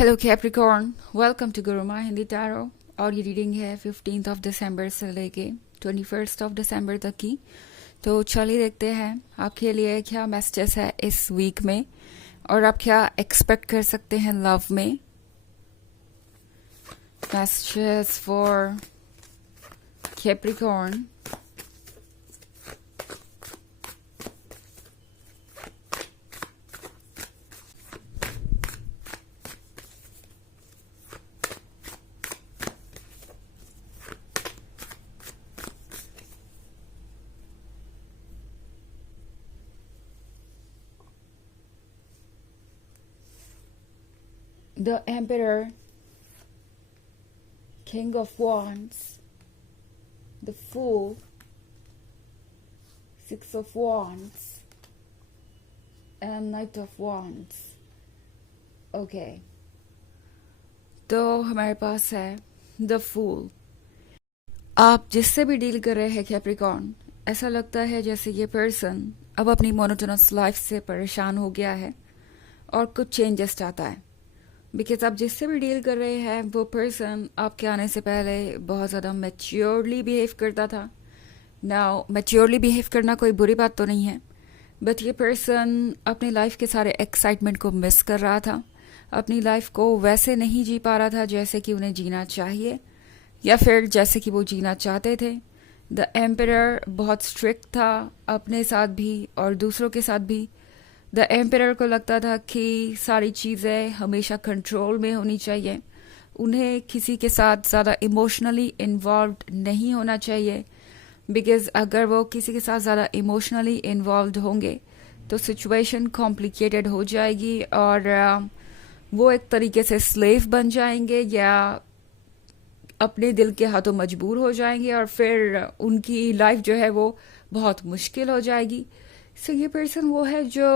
Hello Capricorn, welcome to Guruma Hindi tarot. और ये reading है 15 दिसंबर से लेके 21 दिसंबर तक की। तो चलिए देखते हैं आपके लिए क्या मैसेजेस है इस वीक में और आप क्या एक्सपेक्ट कर सकते हैं लव में। Messages for Capricorn. The Emperor, King of Wands, the Fool, Six of Wands, and Knight of Wands. Okay. तो हमारे पास है द फूल। आप जिससे भी डील कर रहे हैं कैप्रिकॉर्न, ऐसा लगता है जैसे ये पर्सन अब अपनी मोनोटोनस लाइफ से परेशान हो गया है और कुछ चेंजेस चाहता है। बिकॉज आप जिससे भी डील कर रहे हैं वो पर्सन आपके आने से पहले बहुत ज़्यादा मैच्योरली बिहेव करता था। नाउ मैच्योरली बिहेव करना कोई बुरी बात तो नहीं है, बट ये पर्सन अपनी लाइफ के सारे एक्साइटमेंट को मिस कर रहा था। अपनी लाइफ को वैसे नहीं जी पा रहा था जैसे कि उन्हें जीना चाहिए या फिर जैसे कि वो जीना चाहते थे। द एम्परर बहुत स्ट्रिक्ट था अपने साथ भी और दूसरों के साथ भी। द एम्परर को लगता था कि सारी चीज़ें हमेशा कंट्रोल में होनी चाहिए, उन्हें किसी के साथ ज़्यादा इमोशनली इन्वॉल्व नहीं होना चाहिए। बिकॉज अगर वो किसी के साथ ज़्यादा इमोशनली इन्वॉल्व होंगे तो सिचुएशन कॉम्प्लिकेटेड हो जाएगी और वो एक तरीके से स्लेव बन जाएंगे या अपने दिल के हाथों मजबूर हो जाएंगे और फिर उनकी लाइफ जो है वो बहुत मुश्किल हो जाएगी। सो ये पर्सन वो है जो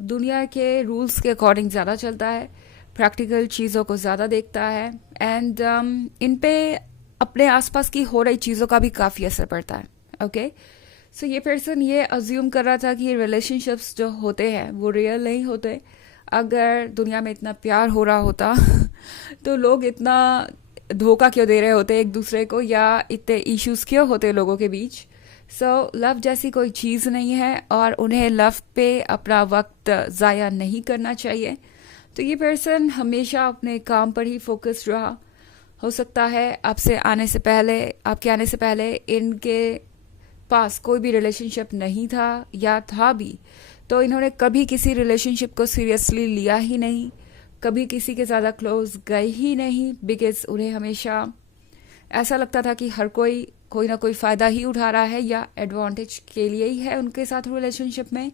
दुनिया के रूल्स के अकॉर्डिंग ज़्यादा चलता है, प्रैक्टिकल चीज़ों को ज़्यादा देखता है एंड इन पे अपने आसपास की हो रही चीज़ों का भी काफ़ी असर पड़ता है। ओके, सो ये पर्सन ये अज्यूम कर रहा था कि रिलेशनशिप्स जो होते हैं वो रियल नहीं होते। अगर दुनिया में इतना प्यार हो रहा होता तो लोग इतना धोखा क्यों दे रहे होते एक दूसरे को या इतने इश्यूज क्यों होते लोगों के बीच। सो लव जैसी कोई चीज़ नहीं है और उन्हें लव पे अपना वक्त ज़ाया नहीं करना चाहिए। तो ये पर्सन हमेशा अपने काम पर ही फोकस्ड रहा। हो सकता है आपके आने से पहले इनके पास कोई भी रिलेशनशिप नहीं था या था भी तो इन्होंने कभी किसी रिलेशनशिप को सीरियसली लिया ही नहीं, कभी किसी के ज़्यादा क्लोज गए ही नहीं। बिकॉज उन्हें हमेशा ऐसा लगता था कि हर कोई ना कोई फ़ायदा ही उठा रहा है या एडवांटेज के लिए ही है उनके साथ रिलेशनशिप में।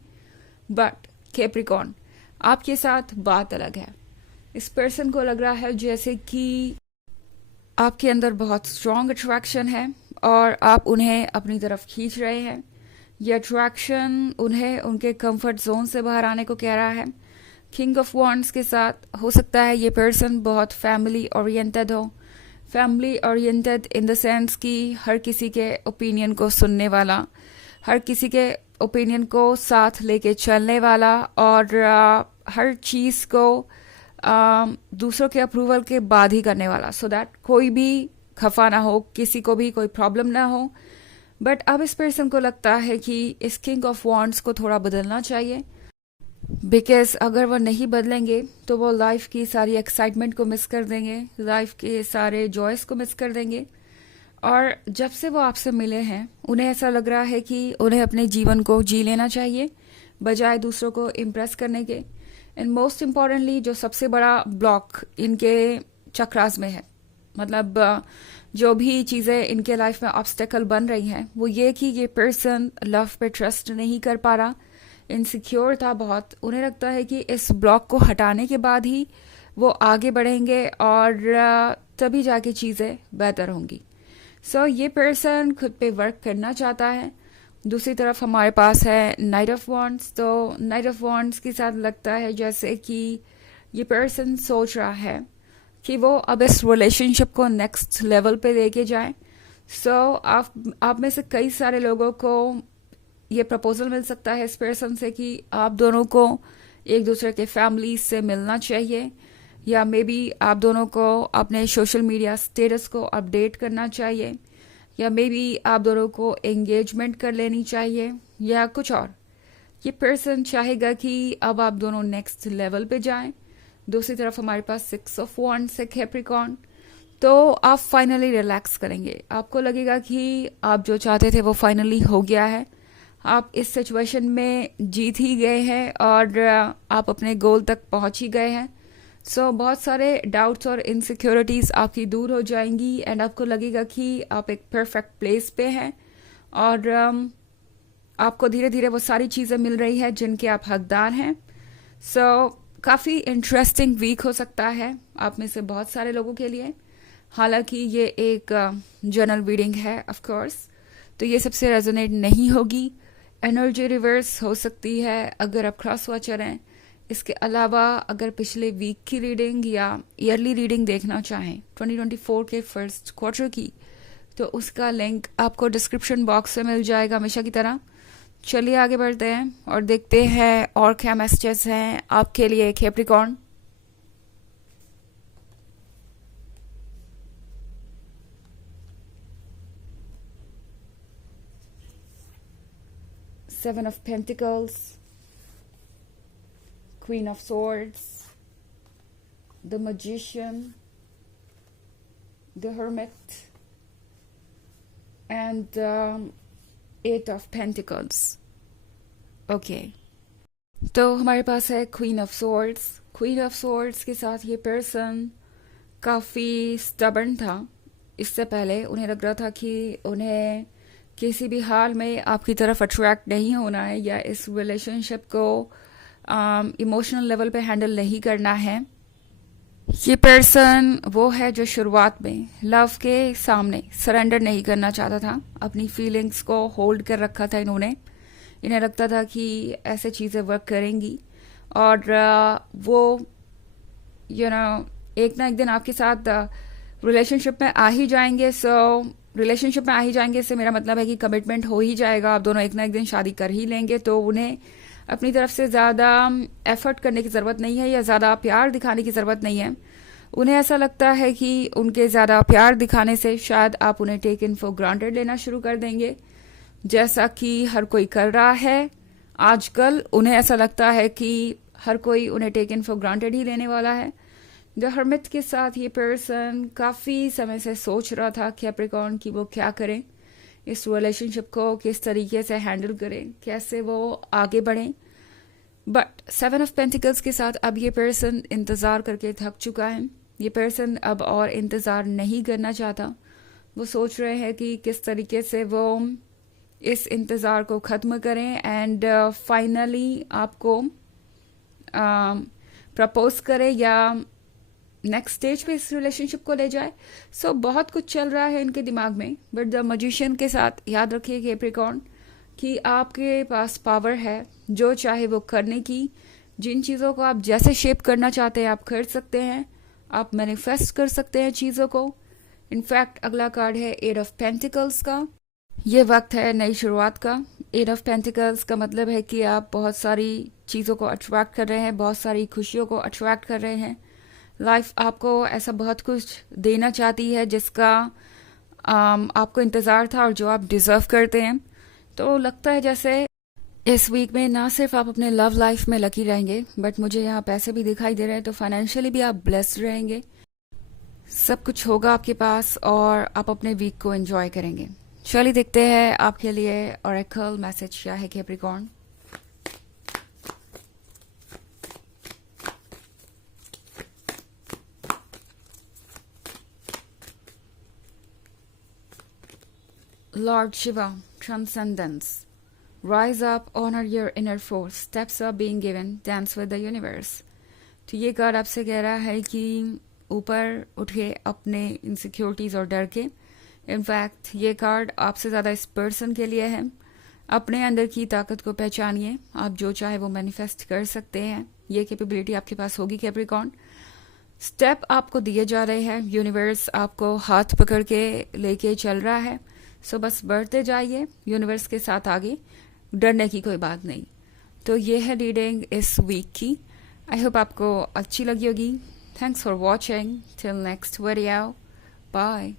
बट कैप्रिकॉर्न, आपके साथ बात अलग है। इस पर्सन को लग रहा है जैसे कि आपके अंदर बहुत स्ट्रॉन्ग अट्रैक्शन है और आप उन्हें अपनी तरफ खींच रहे हैं। ये अट्रैक्शन उन्हें उनके कंफर्ट जोन से बाहर आने को कह रहा है। किंग ऑफ वॉन्ड्स के साथ हो सकता है ये पर्सन बहुत फैमिली ओरिएंटेड हो। Family oriented in the sense कि हर किसी के ओपिनियन को सुनने वाला, हर किसी के ओपिनियन को साथ लेके चलने वाला और हर चीज़ को दूसरों के अप्रूवल के बाद ही करने वाला, सो दैट कोई भी खफा ना हो, किसी को भी कोई प्रॉब्लम ना हो। बट अब इस पर्सन को लगता है कि इस किंग ऑफ वॉन्ड्स को थोड़ा बदलना चाहिए। बिकॉज अगर वो नहीं बदलेंगे तो वो लाइफ की सारी एक्साइटमेंट को मिस कर देंगे, लाइफ के सारे जॉयस को मिस कर देंगे। और जब से वो आपसे मिले हैं उन्हें ऐसा लग रहा है कि उन्हें अपने जीवन को जी लेना चाहिए बजाय दूसरों को इम्प्रेस करने के। एंड मोस्ट इम्पॉर्टेंटली जो सबसे बड़ा ब्लॉक इनके चक्रास में है, मतलब जो भी चीज़ें इनके लाइफ में ऑब्स्टेकल बन रही हैं वो ये कि ये पर्सन लव पे ट्रस्ट नहीं कर पा रहा, इनसिक्योर था बहुत। उन्हें लगता है कि इस ब्लॉक को हटाने के बाद ही वो आगे बढ़ेंगे और तभी जाके चीज़ें बेहतर होंगी। सो ये पर्सन खुद पे वर्क करना चाहता है। दूसरी तरफ हमारे पास है नाइट ऑफ वॉन्ड्स। तो नाइट ऑफ वॉन्ड्स के साथ लगता है जैसे कि ये पर्सन सोच रहा है कि वो अब इस रिलेशनशिप को नेक्स्ट लेवल पे लेके जाए। सो आप में से कई सारे लोगों को ये प्रपोजल मिल सकता है इस पर्सन से कि आप दोनों को एक दूसरे के फैमिली से मिलना चाहिए या मे बी आप दोनों को अपने सोशल मीडिया स्टेटस को अपडेट करना चाहिए, या मे बी आप दोनों को एंगेजमेंट कर लेनी चाहिए, या कुछ और। ये पर्सन चाहेगा कि अब आप दोनों नेक्स्ट लेवल पे जाएं। दूसरी तरफ हमारे पास 6 ऑफ Wands है कैप्रिकॉर्न। तो आप फाइनली रिलैक्स करेंगे, आपको लगेगा कि आप जो चाहते थे वो फाइनली हो गया है, आप इस सिचुएशन में जीत ही गए हैं और आप अपने गोल तक पहुंच ही गए हैं। सो बहुत सारे डाउट्स और इनसिक्योरिटीज आपकी दूर हो जाएंगी एंड आपको लगेगा कि आप एक परफेक्ट प्लेस पे हैं और आपको धीरे धीरे वो सारी चीज़ें मिल रही है जिनके आप हकदार हैं। सो काफ़ी इंटरेस्टिंग वीक हो सकता है आप में से बहुत सारे लोगों के लिए। हालांकि ये एक जनरल रीडिंग है ऑफ कोर्स, तो ये सबसे रेजोनेट नहीं होगी। एनर्जी रिवर्स हो सकती है अगर आप क्रॉस वॉचर हैं। इसके अलावा अगर पिछले वीक की रीडिंग या ईयरली रीडिंग देखना चाहें 2024 के फर्स्ट क्वार्टर की, तो उसका लिंक आपको डिस्क्रिप्शन बॉक्स में मिल जाएगा हमेशा की तरह। चलिए आगे बढ़ते हैं और देखते हैं और क्या मैसेजेस हैं आपके लिए Capricorn. Seven of Pentacles, Queen of Swords, the Magician, the Hermit, and Eight of Pentacles. Okay. तो हमारे पास है queen of swords. Queen of swords के साथ ये पर्सन काफ़ी स्टबर्न था। इससे पहले उन्हें लग रहा था कि उन्हें किसी भी हाल में आपकी तरफ अट्रैक्ट नहीं होना है या इस रिलेशनशिप को इमोशनल लेवल पे हैंडल नहीं करना है। ये पर्सन वो है जो शुरुआत में लव के सामने सरेंडर नहीं करना चाहता था, अपनी फीलिंग्स को होल्ड कर रखा था इन्होंने। इन्हें लगता था कि ऐसे चीज़ें वर्क करेंगी और वो एक ना एक दिन आपके साथ रिलेशनशिप में आ ही जाएंगे। सो रिलेशनशिप में आ ही जाएंगे इससे मेरा मतलब है कि कमिटमेंट हो ही जाएगा, आप दोनों एक ना एक दिन शादी कर ही लेंगे। तो उन्हें अपनी तरफ से ज़्यादा एफर्ट करने की ज़रूरत नहीं है या ज़्यादा प्यार दिखाने की ज़रूरत नहीं है। उन्हें ऐसा लगता है कि उनके ज़्यादा प्यार दिखाने से शायद आप उन्हें टेक इन फॉर ग्रांटेड लेना शुरू कर देंगे, जैसा कि हर कोई कर रहा है आजकल। उन्हें ऐसा लगता है कि हर कोई उन्हें टेक इन फॉर ग्रांटेड ही लेने वाला है। द हर्मिट के साथ ये पर्सन काफ़ी समय से सोच रहा था कैप्रिकॉर्न कि वो क्या करें, इस रिलेशनशिप को किस तरीके से हैंडल करें, कैसे वो आगे बढ़ें। बट 7 ऑफ पेंटिकल्स के साथ अब ये पर्सन इंतज़ार करके थक चुका है। ये पर्सन अब और इंतज़ार नहीं करना चाहता। वो सोच रहे हैं कि किस तरीके से वो इस इंतज़ार को ख़त्म करें एंड फाइनली आपको प्रपोज करें या नेक्स्ट स्टेज पे इस रिलेशनशिप को ले जाए। सो बहुत कुछ चल रहा है इनके दिमाग में। बट द मजिशियन के साथ याद रखिए कैप्रिकॉर्न कि आपके पास पावर है जो चाहे वो करने की। जिन चीज़ों को आप जैसे शेप करना चाहते हैं आप कर सकते हैं, आप मैनिफेस्ट कर सकते हैं चीज़ों को। इनफैक्ट अगला कार्ड है 8 ऑफ पेंटिकल्स का। ये वक्त है नई शुरुआत का। 8 ऑफ पेंटिकल्स का मतलब है कि आप बहुत सारी चीज़ों को अट्रैक्ट कर रहे हैं, बहुत सारी खुशियों को अट्रैक्ट कर रहे हैं। लाइफ आपको ऐसा बहुत कुछ देना चाहती है जिसका आपको इंतज़ार था और जो आप डिज़र्व करते हैं। तो लगता है जैसे इस वीक में ना सिर्फ आप अपने लव लाइफ में लकी रहेंगे, बट मुझे यहाँ पैसे भी दिखाई दे रहे हैं, तो फाइनेंशियली भी आप ब्लेस्ड रहेंगे। सब कुछ होगा आपके पास और आप अपने वीक को एंजॉय करेंगे। चलिए देखते हैं आपके लिए ऑरेकल मैसेज क्या है Capricorn. Lord Shiva, transcendence. Rise up, honor your inner force. Steps are being given. Dance with the universe. तो ये कार्ड आपसे कह रहा है कि ऊपर उठे अपने इनसिक्योरिटीज़ और डर के। इनफैक्ट ये कार्ड आपसे ज़्यादा इस पर्सन के लिए है। अपने अंदर की ताकत को पहचानिए, आप जो चाहे वो मैनिफेस्ट कर सकते हैं। ये कैपेबिलिटी आपके पास होगी कैप्रिकॉर्न। स्टेप आपको दिए जा रहे हैं, यूनिवर्स आपको हाथ पकड़ के लेके चल रहा है। सो बस बढ़ते जाइए यूनिवर्स के साथ आगे, डरने की कोई बात नहीं। तो ये है रीडिंग इस वीक की। आई होप आपको अच्छी लगी होगी। Thanks for watching. Till next video. Bye.